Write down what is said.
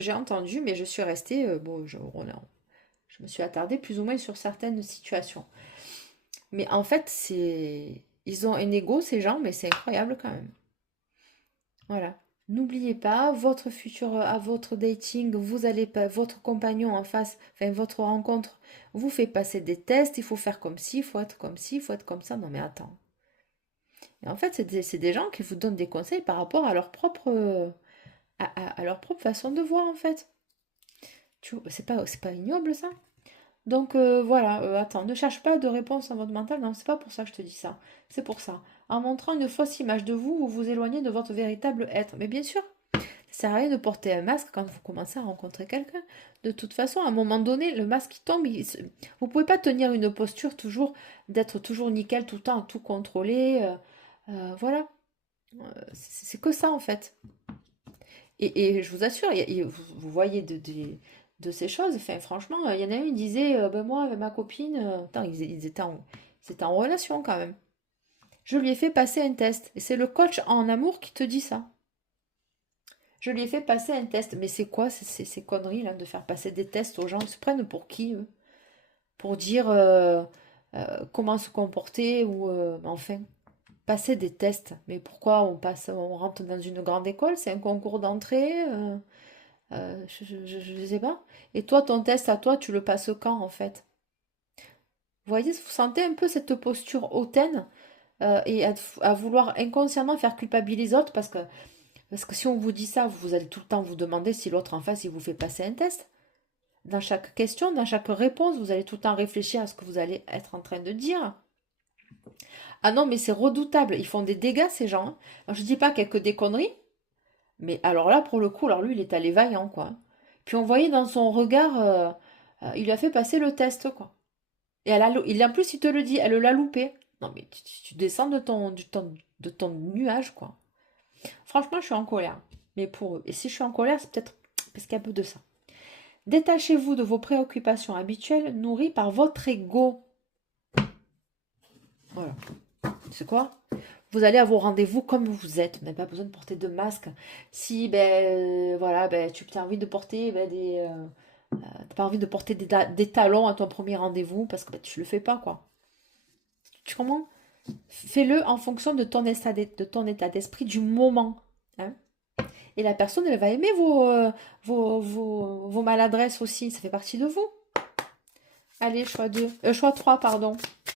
J'ai entendu, mais je suis restée, bon, je me suis attardée plus ou moins sur certaines situations. Mais en fait, ils ont un ego, ces gens, mais c'est incroyable quand même. Voilà. N'oubliez pas, votre futur, à votre dating, vous allez pas, votre compagnon en face, enfin votre rencontre, vous fait passer des tests, il faut faire comme ci, il faut être comme ci, il faut être comme ça. Non mais attends. Et en fait, c'est des gens qui vous donnent des conseils par rapport à leur propre, à leur propre façon de voir en fait. C'est pas ignoble ça? Donc voilà, attends, ne cherche pas de réponse à votre mental, non, c'est pas pour ça que je te dis ça. C'est pour ça. En montrant une fausse image de vous, vous vous éloignez de votre véritable être. Mais bien sûr, ça sert à rien de porter un masque quand vous commencez à rencontrer quelqu'un. De toute façon, à un moment donné, le masque qui tombe, vous pouvez pas tenir une posture toujours, d'être toujours nickel tout le temps, tout contrôler. Voilà. C'est que ça en fait. Et je vous assure, vous voyez de ces choses. Enfin, franchement, il y en a un, il disait, ben moi, avec ma copine, attends, ils étaient en relation quand même. Je lui ai fait passer un test. Et c'est le coach en amour qui te dit ça. Je lui ai fait passer un test. Mais c'est quoi ces conneries là de faire passer des tests aux gens? Ils se prennent pour qui eux? Pour dire comment se comporter ou enfin passer des tests. Mais pourquoi on rentre dans une grande école? C'est un concours d'entrée? Je sais pas. Et toi, ton test à toi, tu le passes quand en fait? Vous voyez, vous sentez un peu cette posture hautaine et à vouloir inconsciemment faire culpabiliser les autres parce que si on vous dit ça, vous allez tout le temps vous demander si l'autre en face il vous fait passer un test. Dans chaque question, dans chaque réponse, vous allez tout le temps réfléchir à ce que vous allez être en train de dire. Ah non, mais c'est redoutable. Ils font des dégâts ces gens, hein. Alors, je dis pas qu'il y a que des conneries, mais alors là, pour le coup, alors lui, il est allé vaillant quoi. Puis on voyait dans son regard, il lui a fait passer le test quoi. Et en plus, il te le dit, elle l'a loupé. Non, mais tu descends de ton nuage, quoi. Franchement, je suis en colère. Mais pour eux. Et si je suis en colère, c'est peut-être parce qu'il y a un peu de ça. Détachez-vous de vos préoccupations habituelles nourries par votre ego. Voilà. C'est quoi? Vous allez à vos rendez-vous comme vous êtes. Vous n'avez pas besoin de porter de masque. Si, ben, voilà, ben, tu as envie de porter t'as pas envie de porter des talons à ton premier rendez-vous parce que ben, tu le fais pas, quoi. Tu comprends? Fais-le en fonction de de ton état d'esprit du moment, hein. Et la personne, elle va aimer vos maladresses aussi. Ça fait partie de vous. Allez, choix 2. Choix 3, pardon.